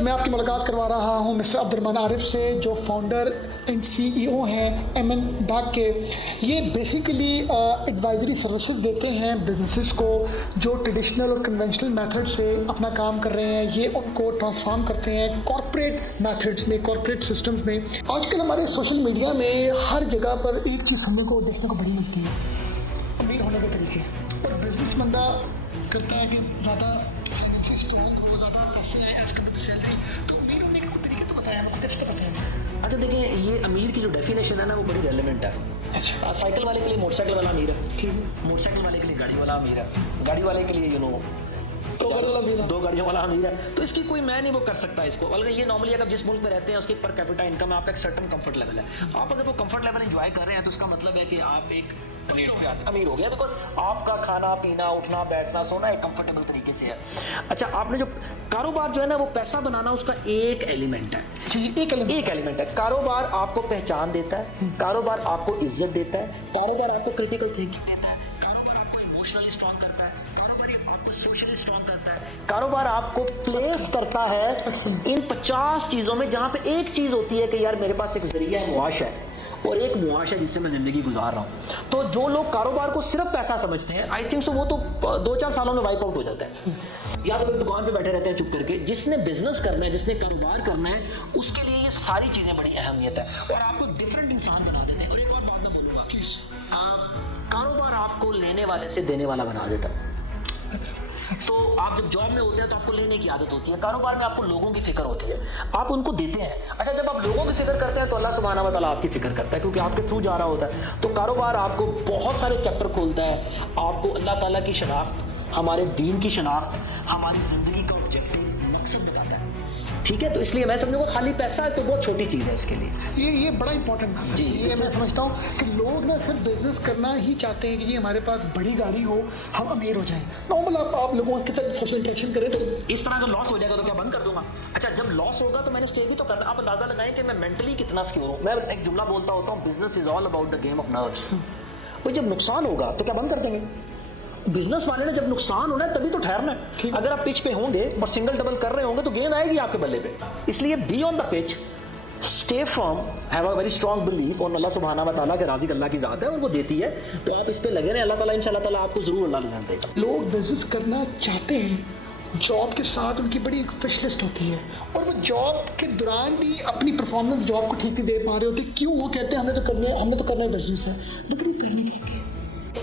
Viewers, मैं आपकी मुलाकात करवा रहा हूं मिस्टर अब्दुर्रहमान आरिफ से, जो फाउंडर एंड सीईओ हैं एमएन बैग के। ये बेसिकली एडवाइजरी सर्विसेज देते हैं बिजनेसेस को जो ट्रेडिशनल और कन्वेंशनल मेथड से अपना काम कर रहे हैं, ये उनको ट्रांसफॉर्म करते हैं कॉर्पोरेट मेथड्स में, कॉर्पोरेट सिस्टम्स में। आजकल हमारे सोशल मीडिया में हर जगह पर एक चीज़ सुनने को देखने को बड़ी मिलती है, अमीर होने के तरीके। और बिजनेस बंदा करता है कि ज़्यादा फाइनेंशियली स्ट्रॉन्ग हो, ज़्यादा पैसे आए एज कम्पेयर टू सैलरी, तो अमीर होने के कुछ तरीके तो बताया, कुछ टिप्स तो बताया। अच्छा देखिए, ये अमीर की जो डेफिनेशन है ना वो बड़ी रेलेवेंट है। अच्छा, साइकिल वाले के लिए मोटरसाइकिल वाला अमीर है, ठीक है। मोटरसाइकिल वाले के लिए गाड़ी वाला अमीर है, गाड़ी वाले के लिए दो गाड़ियों वाला अमीर है। तो इसकी कोई मैं नहीं वो कर सकता इसको। बल्कि ये नॉर्मली अगर जिस मुल्क में रहते हैं उसकी पर कैपिटा इनकम आपका एक सर्टेन कंफर्ट लेवल है। आप अगर वो कंफर्ट लेवल एंजॉय कर रहे हैं तो इसका मतलब है कि आप एक अमीर हो गया, बिकॉज आपका खाना पीना उठना बैठना सोना एक कंफर्टेबल तरीके से है। अच्छा, आपने जो कारोबार जो है ना वो पैसा बनाना उसका एक एलिमेंट है, एक एलिमेंट है। कारोबार आपको पहचान देता है, कारोबार आपको इज्जत देता है, कारोबार आपको क्रिटिकल थिंकिंग देता है, कारोबार आपको इमोशनली स्ट्रॉन्ग करता है, कारोबार आपको सोशली स्ट्रॉन्ग करता है, कारोबार आपको प्लेस करता है इन 50 चीजों में, जहां पे एक चीज होती है कि यार मेरे पास एक जरिया मुआश है और एक मुआश है जिससे मैं जिंदगी गुजार रहा हूं। तो जो लोग कारोबार को सिर्फ पैसा समझते हैं, आई थिंक सो वो तो 2-4 सालों में वाइप आउट हो जाता है। या तो दुकान पे बैठे रहते हैं चुप करके। जिसने बिजनेस करना है, जिसने कारोबार करना है, उसके लिए ये सारी चीजें बड़ी अहमियत है और आपको डिफरेंट इंसान बना देते हैं। और एक और बात मैं बोलूंगा, कारोबार आपको लेने वाले से देने वाला बना देता है। तो आप जब जॉब में होते हैं तो आपको लेने की आदत होती है, कारोबार में आपको लोगों की फिक्र होती है, आप उनको देते हैं। अच्छा, जब आप लोगों की फिक्र करते हैं तो अल्लाह सुब्हानहू व तआला आपकी फिक्र करता है, क्योंकि आपके थ्रू जा रहा होता है। तो कारोबार आपको बहुत सारे चैप्टर खोलता है, आपको अल्लाह ताला की शनाख्त, हमारे दीन की शनाख्त, हमारी जिंदगी का ऑब्जेक्टिव मकसद बताता है, ठीक है। तो इसलिए मैं समझूंगा खाली पैसा है तो बहुत छोटी चीज़ है इसके लिए। ये बड़ा इंपॉर्टेंट है जी। ये मैं समझता हूँ कि लोग ना सिर्फ बिजनेस करना ही चाहते हैं कि जी हमारे पास बड़ी गाड़ी हो, हम अमीर हो जाएं। नॉर्मल आप लोगों के साथ सोशल इंटरेक्शन करें तो इस तरह का लॉस हो जाएगा तो क्या बंद कर दूंगा? अच्छा, जब लॉस होगा तो मैंने स्टे भी तो करना। आप अंदाजा लगाएं कि मैं मेंटली कितना सिक्योर हूँ। मैं एक जुमला बोलता होता हूँ, business is all about the game of nerves. भाई जब नुकसान होगा तो क्या बंद कर देंगे? बिजनेस वाले ने जब नुकसान होना है तभी तो ठहरना है। अगर आप पिच पे होंगे और सिंगल डबल कर रहे होंगे तो गेंद आएगी आपके बल्ले पे। इसलिए be on the pitch, stay firm, have a very strong belief on Allah सुब्हानहू व तआला के राज़ी अल्लाह की ज़ात है और वो देती है। तो आप इस पे लगे रहें, अल्लाह ताला इंशाअल्लाह ताला आपको जरूर अल्लाह रिजल्ट देगा। लोग बिजनेस करना चाहते हैं, जॉब के साथ उनकी बड़ी एक फिश लिस्ट होती है और वो जॉब के दौरान भी अपनी परफॉर्मेंस जॉब को ठीक नहीं दे पा रहे होते। क्यों? वो कहते हैं हमने तो करना है बिजनेस है, लेकिन वो करने के लिए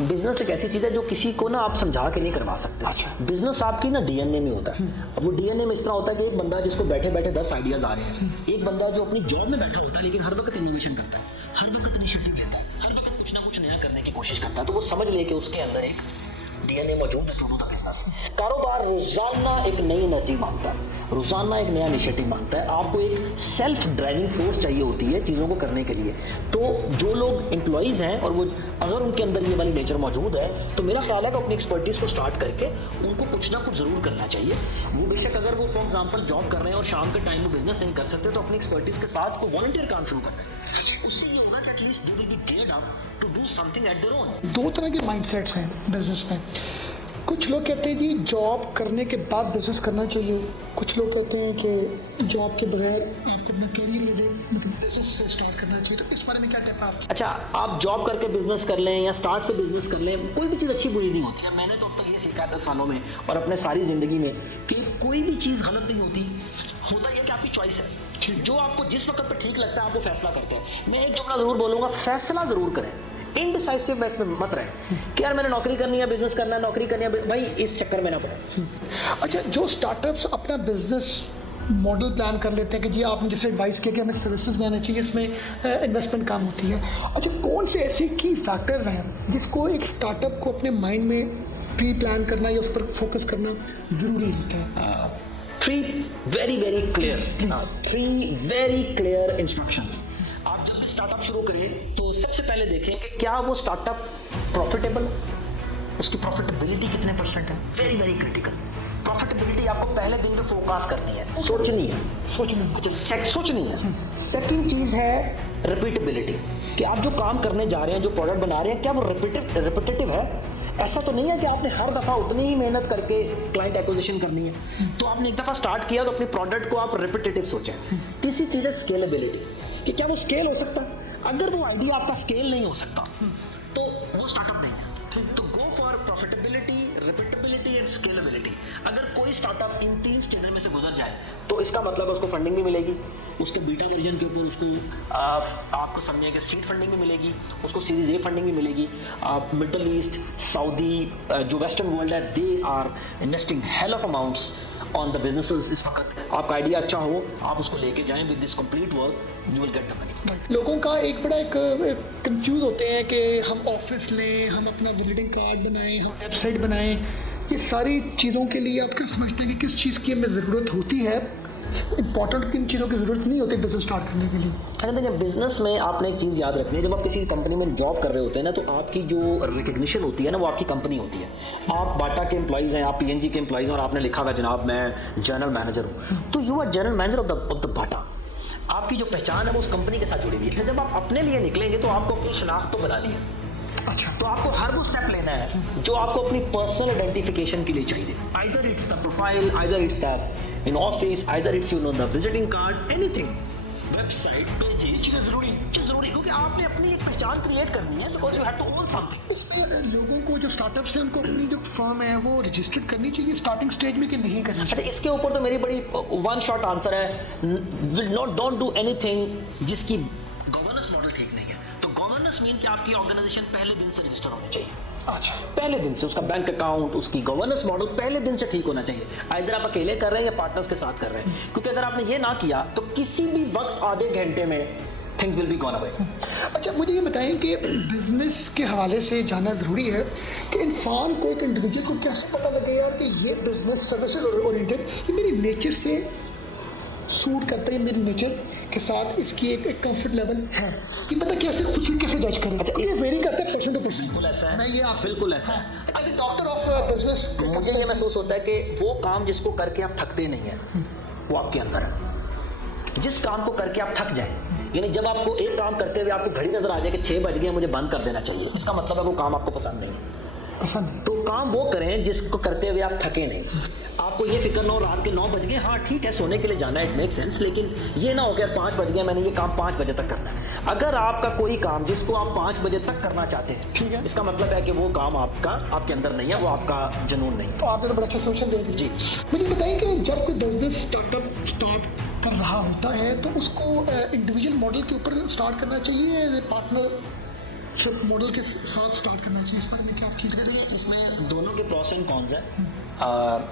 बिजनेस एक ऐसी चीज़ है जो किसी को ना आप समझा के नहीं करवा सकते। अच्छा, बिजनेस आपकी ना डीएनए में होता है। अब वो डीएनए में इस तरह होता है कि एक बंदा जिसको बैठे बैठे 10 आइडियाज आ रहे हैं, एक बंदा जो अपनी जॉब में बैठा होता है लेकिन हर वक्त इनोवेशन करता है, हर वक्त इनिशिएटिव लेता है, हर वक्त कुछ ना कुछ नया करने की कोशिश करता है। तो वो समझ ले कि उसके अंदर एक डीएनए मौजूद है टू डू द बिजनेस। कारोबार रोजाना एक नई एनर्जी मांगता है, रोजाना एक नया इनिशिएटिव मांगता है। आपको एक सेल्फ ड्राइविंग फोर्स चाहिए होती है चीज़ों को करने के लिए। तो जो लोग एम्प्लॉयज़ हैं और वो अगर उनके अंदर ये वाली नेचर मौजूद है तो मेरा ख्याल है कि अपनी एक्सपर्टीज़ को स्टार्ट करके उनको कुछ ना कुछ ज़रूर करना चाहिए। वो बेशक अगर वो फॉर एग्जाम्पल जॉब कर रहे हैं और शाम के टाइम में बिजनेस नहीं कर सकते तो अपनी एक्सपर्टीज़ के साथ कोई वॉलंटियर काम शुरू कर दें। उससे ये होगा कि at least they will be geared up to do something at their own. दो तरह के माइंडसेट्स हैं बिजनेस में। कुछ लोग कहते हैं कि जॉब करने के बाद बिजनेस करना चाहिए, कुछ लोग कहते हैं कि जॉब के बगैर आपको अपना करियर मतलब बिजनेस से स्टार्ट करना चाहिए। तो इस बारे में क्या टिप है आपकी? अच्छा, आप जॉब करके बिजनेस कर लें या स्टार्ट से बिजनेस कर लें, कोई भी चीज़ अच्छी बुरी नहीं होती है। मैंने तो अब तक ये सीखा 10 सालों में और अपने सारी ज़िंदगी में कि कोई भी चीज़ गलत नहीं होती। होता यह कि आपकी चॉइस है, जो आपको जिस वक्त पर ठीक लगता है आप वो फैसला करते हैं। मैं एक जुमला ज़रूर बोलूँगा, फैसला ज़रूर करें, इनडिसाइसिवनेस में मत रहे कि यार मैंने नौकरी करनी है, बिजनेस करना है, नौकरी करनी है, भाई इस चक्कर में ना पड़े। अच्छा, जो स्टार्टअप्स अपना बिजनेस मॉडल प्लान कर लेते हैं कि जी आपने जैसे एडवाइस किया कि हमें सर्विसेज में आना चाहिए, इसमें इन्वेस्टमेंट काम होती है। अच्छा, कौन से ऐसे की फैक्टर्स हैं जिसको एक स्टार्टअप को अपने माइंड में प्री प्लान करना या उस पर फोकस करना ज़रूरी होता है? 3 वेरी क्लियर इंस्ट्रक्शंस। आप जब भी स्टार्टअप शुरू करें तो सबसे पहले देखें कि क्या वो स्टार्टअप प्रॉफिटेबल, उसकी प्रॉफिटेबिलिटी कितने % है। Very very critical. प्रॉफिटेबिलिटी आपको पहले दिन पे फोकस करनी है, सोचनी है। अच्छा, सोचनी है। सेकंड चीज है रिपीटेबिलिटी, कि आप जो काम करने जा रहे हैं, जो प्रोडक्ट बना रहे हैं, क्या वो रिपीटेटिव है। ऐसा तो नहीं है कि आपने हर दफ़ा उतनी ही मेहनत करके क्लाइंट एक्विजिशन करनी है। तो आपने एक दफ़ा स्टार्ट किया तो अपनी प्रोडक्ट को आप रिपीटेटिव सोचें। तीसरी चीज़ है स्केलेबिलिटी, कि क्या वो स्केल हो सकता है। अगर वो आइडिया आपका स्केल नहीं हो सकता तो वो स्टार्टअप नहीं है। तो go for profitability, repeatability and scalability. अगर कोई स्टार्टअप इन 3 स्टेज में से गुजर जाए तो इसका मतलब है उसको फंडिंग भी मिलेगी, उसके बीटा वर्जन के ऊपर उसको आपको समझिए कि सीड फंडिंग भी मिलेगी, उसको सीरीज ए फंडिंग भी मिलेगी। मिडल ईस्ट, सऊदी, जो वेस्टर्न वर्ल्ड है, they are investing hell of amounts on the businesses इस वक्त। आपका आइडिया अच्छा हो, आप उसको लेके जाएं with this complete work, you will get the money. लोगों का एक बड़ा एक कंफ्यूज होते हैं कि हम ऑफिस लें, हम अपना विजिटिंग कार्ड बनाएं, हम वेबसाइट बनाएं। ये सारी चीज़ों के लिए आप क्या समझते हैं कि किस चीज़ की हमें ज़रूरत होती है? इंपॉर्टेंट किन चीज़ों की ज़रूरत नहीं होती बिजनेस स्टार्ट करने के लिए? अगर देखिए, बिजनेस में आपने एक चीज़ याद रखनी है, जब आप किसी कंपनी में जॉब कर रहे होते हैं ना, तो आपकी जो रिकग्निशन होती है ना, वो आपकी कंपनी होती है। आप बाटा के एम्प्लॉइज़ हैं, आप पीएनजी के एम्प्लॉइज़ हैं और आपने लिखा हुआ जनाब मैं जनरल मैनेजर हूँ, तो you are general manager of the Bata. आपकी जो पहचान है वो उस कंपनी के साथ जुड़ी हुई है। जब आप अपने लिए निकलेंगे तो आपको अपनी शनाख्त तो बनानी है। अच्छा, तो आपको हर वो स्टेप लेना है जो आपको अपनी पर्सनल आइडेंटिफिकेशन के लिए चाहिए। Either it's the profile, either it's the in office, either it's the visiting card, anything, website, pages, चीज़ें ज़रूरी क्योंकि आपने अपनी एक पहचान क्रिएट करनी है, because you have to own something. इसमें लोगों को जो स्टार्टअप्स हैं उनको अपनी जो फर्म है वो रजिस्टर्ड करनी चाहिए स्टार्टिंग स्टेज में कि नहीं करनी चाहिए? अच्छा, इसके ऊपर तो मेरी बड़ी वन शॉट आंसर है, डोंट डू एनीथिंग जिसकी गवर्नेंस मॉडल ठीक नहीं है। तो गवर्नेंस मीन कि आपकी ऑर्गेनाइजेशन पहले दिन से रजिस्टर होनी चाहिए। अच्छा, पहले दिन से उसका बैंक अकाउंट, उसकी गवर्नेंस मॉडल पहले दिन से ठीक होना चाहिए। आइदर आप अकेले कर रहे हैं या पार्टनर्स के साथ कर रहे हैं, क्योंकि अगर आपने ये ना किया तो किसी भी वक्त आधे घंटे में things will be gone away. अच्छा, मुझे ये बताएं कि बिजनेस के हवाले से जानना ज़रूरी है कि इंसान को, एक इंडिविजुअल को कैसे पता लगे यार कि ये बिजनेस सर्विसेज ओरिएंटेड, ये मेरी नेचर से सूट करता है, मेरे नेचर के साथ इसकी एक कंफर्ट लेवल है कि पता कैसे खुद से कैसे जज करें? अच्छा, ये वेरी करता है पर्सन टू पर्सन। बिल्कुल ऐसा है, मैं ये आप बिल्कुल ऐसा है। As a doctor of business मुझे ये महसूस होता है कि वो काम जिसको करके आप थकते नहीं हैं वो आपके अंदर है। जिस काम को करके आप थक जाएं, यानी जब आपको एक काम करते हुए आपको घड़ी नजर आ जाए कि 6 बज गए मुझे बंद कर देना चाहिए, इसका मतलब है वो काम आपको पसंद नहीं है। तो काम वो करें जिसको करते हुए आप थके नहीं। आपको ये फिक्र ना हो रात के 9 बज गए, हाँ ठीक है सोने के लिए जाना है, इट मेक सेंस, लेकिन ये ना हो कि 5 बज गए मैंने ये काम 5 बजे तक करना है। अगर आपका कोई काम जिसको आप 5 बजे तक करना चाहते हैं, ठीक है, इसका मतलब है कि वो काम आपके अंदर नहीं है, वो आपका जुनून नहीं है। तो आपने तो बड़ा अच्छा सोल्यूशन दे दिया। जी, मुझे बताएं कि जब कोई बिजनेस स्टार्टअप स्टार्ट कर रहा होता है तो उसको इंडिविजुअल मॉडल के ऊपर स्टार्ट करना चाहिए, पार्टनरशिप मॉडल के साथ स्टार्ट करना चाहिए? इस बारे में क्या आपकी? इसमें दोनों के प्रॉस एंड कॉन्स हैं।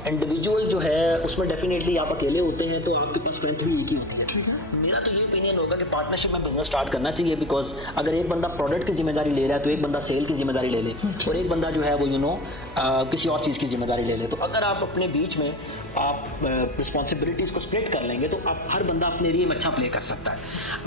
इंडिविजुअल जो है उसमें डेफिनेटली आप अकेले होते हैं तो आपके पास स्ट्रेंथ भी एक ही होती है। ठीक है, मेरा तो ये ओपिनियन होगा कि पार्टनरशिप में बिजनेस स्टार्ट करना चाहिए, बिकॉज अगर एक बंदा प्रोडक्ट की जिम्मेदारी ले रहा है तो एक बंदा सेल की जिम्मेदारी ले ले और एक बंदा जो है वो किसी और चीज़ की जिम्मेदारी ले ले। तो अगर आप अपने बीच में आप रिस्पॉन्सिबिलिटीज़ को स्प्लिट कर लेंगे तो आप हर बंदा अपने एरिया में अच्छा प्ले कर सकता है।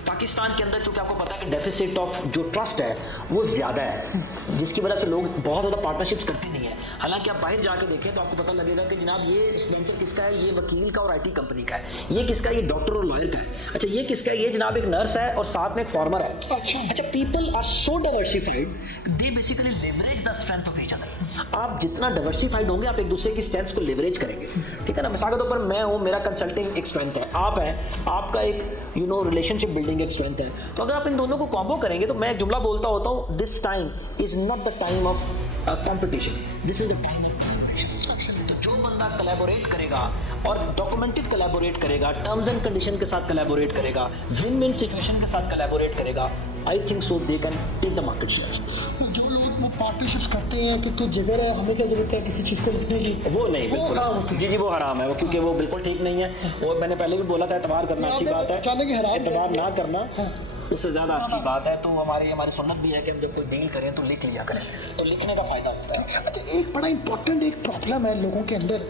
पाकिस्तान के अंदर चूँकि आपको पता है कि डेफिसिट ऑफ जो ट्रस्ट है वो ज़्यादा है, जिसकी वजह से लोग बहुत ज़्यादा पार्टनरशिप्स करते नहीं है। हालांकि आप बाहर जाके देखें तो आपको पता लगेगा कि जनाब ये वेंचर किसका है, ये वकील का और आईटी कंपनी का है, ये किसका है, ये डॉक्टर और लॉयर का है, अच्छा ये किसका है, ये जनाब एक नर्स है और साथ में एक फार्मर है। अच्छा, people are so diversified, they basically leverage the strength of each other. आप जितना डाइवर्सिफाइड होंगे आप एक दूसरे की स्ट्रेंथ्स को लेवरेज करेंगे, ठीक है ना। मिसाल के तौर पर मैं हूँ, मेरा कंसल्टिंग एक स्ट्रेंथ है, आप हैं, आपका एक रिलेशनशिप बिल्डिंग एक स्ट्रेंथ है। तो अगर आप इन दोनों को कॉम्बो करेंगे तो मैं एक जुमला बोलता होता हूँ, this time is not the time of competition, this is the time of collaboration. तो जो बंदा कोलैबोरेट करेगा और डॉक्यूमेंटेड कोलैबोरेट करेगा, टर्म्स एंड कंडीशन के साथ कोलैबोरेट करेगा, विन विन सिचुएशन के साथ कोलैबोरेट करेगा, I think so they can take the market share. जो लोग वो पार्टनरशिप्स करते हैं कि तू जिगर है, हमें क्या जरूरत है किसी चीज़ को लिखने की, वो नहीं, बिल्कुल जी वो हराम है, वो क्योंकि वो बिल्कुल ठीक नहीं है। वो मैंने पहले भी बोला था, एतबार करना अच्छी बात है, एतबार ना करना उससे ज़्यादा अच्छी बात है। तो हमारी सुन्नत भी है कि हम जब कोई डील करें तो लिख लिया करें, तो लिखने का फ़ायदा होता है। अच्छा, एक बड़ा इंपॉर्टेंट एक प्रॉब्लम है लोगों के अंदर,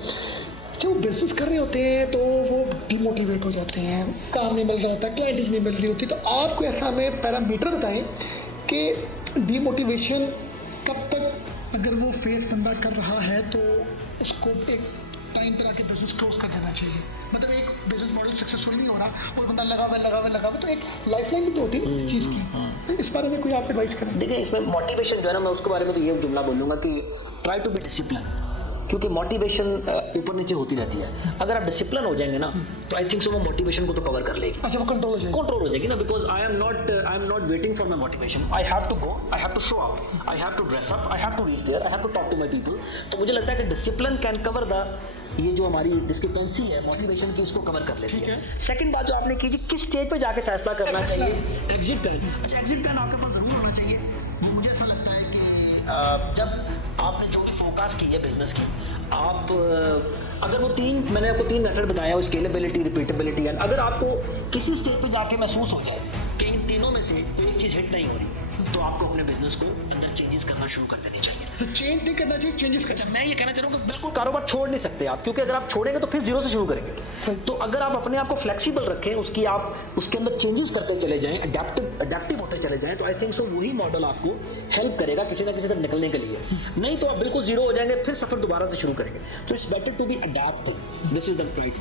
जब बिजनेस कर रहे होते हैं तो वो डिमोटिवेट हो जाते हैं, काम नहीं मिल रहा होता, क्लाइंट नहीं मिल रही होती। तो आपको ऐसा हमें पैरामीटर बताएं कि डिमोटिवेशन कब तक, अगर वो फेस बंदा कर रहा है तो उसको एक टाइम पर आके बिजनेस क्लोज कर देना चाहिए, मतलब एक बिजनेस मॉडल सक्सेसफुल नहीं हो रहा और बंदा लगा हुआ तो एक लाइफलाइन भी तो होती है इस चीज़ की, तो इस बारे में कोई आप एडवाइस करें? देखिए इसमें मोटिवेशन जो है ना, मैं उसके बारे में तो ये जुमला बोलूँगा कि ट्राई टू बी डिसिप्लिन, क्योंकि मोटिवेशन ऊपर नीचे होती रहती है। अगर आप डिसिप्लिन हो जाएंगे ना तो आई थिंक सो वो मोटिवेशन को तो कवर कर लेगी। अच्छा, वो कंट्रोल हो जाएगी ना, because I am not waiting for my motivation. I have to go, I have to show up, I have to dress up, I have to reach there, I have to talk to my people. तो मुझे लगता है कि discipline can cover the ये जो हमारी discrepancy है motivation की, इसको कवर कर लेती है। सेकंड बात जो आपने की, किस स्टेज पे जाके फैसला करना चाहिए, एग्जिट प्लान। अच्छा, एग्जिट प्लान आपके पास जरूर होना चाहिए। मुझे ऐसा लगता है कि जब आपने जो भी फोकस की है बिजनेस की, आप अगर वो मैंने आपको 3 मेथड बताया, स्केलेबिलिटी, रिपीटेबिलिटी, एंड अगर आपको किसी स्टेज पे जाके महसूस हो जाए कि इन तीनों में से कोई एक चीज़ हिट नहीं हो रही, तो आपको अपने बिजनेस को अंदर चेंजेस करना शुरू कर देने चाहिए। तो चेंज नहीं करना चाहिए, चेंजेस करना। मैं ये कहना चाह रहा हूँ कि बिल्कुल कारोबार छोड़ नहीं सकते आप, क्योंकि अगर आप छोड़ेंगे तो फिर जीरो से शुरू करेंगे। तो अगर आप अपने आप को फ्लेक्सिबल रखें, उसके अंदर चेंजेस करते चले जाएं, अडेप्टिव होते चले जाएं, तो आई थिंक सो वही मॉडल आपको हेल्प करेगा किसी ना किसी तरह निकलने के लिए। नहीं तो आप बिल्कुल जीरो हो जाएंगे, फिर सफर दोबारा से शुरू करेंगे। तो it's better to be adaptive, this is the right.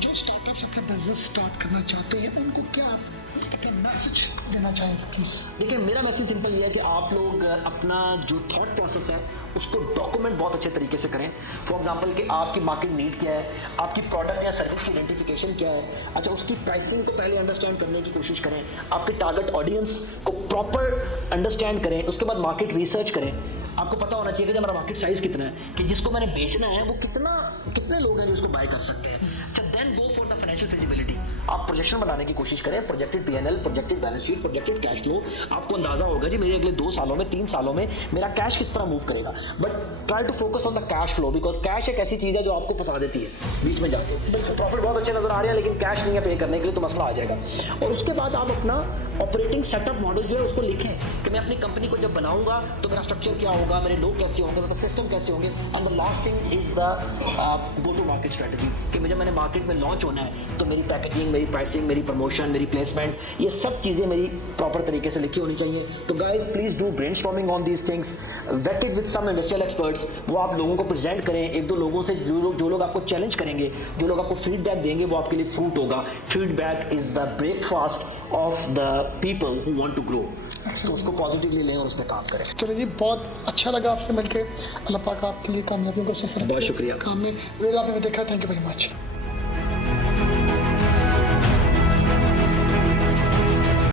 जो स्टार्टअप्स अपना बिजनेस स्टार्ट करना चाहते हैं, उनको क्या मैसेज देना चाहेंगे प्लीज? देखिए, मेरा मैसेज सिंपल ये है कि आप लोग अपना जो थॉट प्रोसेस है उसको डॉक्यूमेंट बहुत अच्छे तरीके से करें। फॉर एग्जांपल कि आपकी मार्केट नीड क्या है, आपकी प्रोडक्ट या सर्विस की आइडेंटिफिकेशन क्या है। अच्छा, उसकी प्राइसिंग को पहले अंडरस्टैंड करने की कोशिश करें, आपके टारगेट ऑडियंस को प्रॉपर अंडरस्टैंड करें, उसके बाद मार्केट रिसर्च करें। आपको पता होना चाहिए कि हमारा मार्केट साइज कितना है, कि जिसको मैंने बेचना है वो कितने लोग हैं जो उसको बाय कर सकते हैं। अच्छा, then go for the financial feasibility. आप प्रोजेक्शन बनाने की कोशिश करें, projected PNL, projected balance sheet, projected cash flow. आपको अंदाजा होगा कि मेरे अगले 2 सालों में, 3 सालों में मेरा कैश किस तरह मूव करेगा। But try to focus on the cash flow, because cash एक ऐसी चीज़ है जो आपको फंसा देती है बीच में जाके। बिल्कुल प्रॉफिट बहुत अच्छे नजर आ रहे हैं लेकिन कैश नहीं है पे करने के लिए, तो मसला आ जाएगा। और उसके बाद आप अपना ऑपरेटिंग सेटअप मॉडल जो है उसको लिखें कि मैं अपनी कंपनी को जब बनाऊंगा तो मेरा स्ट्रक्चर क्या होगा, मेरे लोग कैसे होंगे, मेरे सिस्टम कैसे होंगे। And the last thing is the go to market strategy, कि मुझे मैंने मार्केट में लॉन्च होना है तो मेरी पैकेजिंग, मेरी प्राइसिंग, मेरी प्रमोशन, मेरी प्लेसमेंट, ये सब चीज़ें मेरी प्रॉपर तरीके से लिखी होनी चाहिए। तो guys please do brainstorming on these things, vet it with some industrial experts. वो आप लोगों को प्रेजेंट करें, 1-2 लोगों से जो लोग आपको चैलेंज करेंगे, जो लोग आपको फीडबैक देंगे, वो आपके लिए फ्रूट होगा। Feedback is the breakfast of the people who want to grow. तो उसको पॉजिटिवली लें और उस पर काम करें। चलिए जी, बहुत अच्छा लगा आपसे मिलकर। अल्लाह पाक आपके लिए कामयाबियों का सफर। बहुत शुक्रिया। काम में आपने देखा, थैंक यू वेरी मच।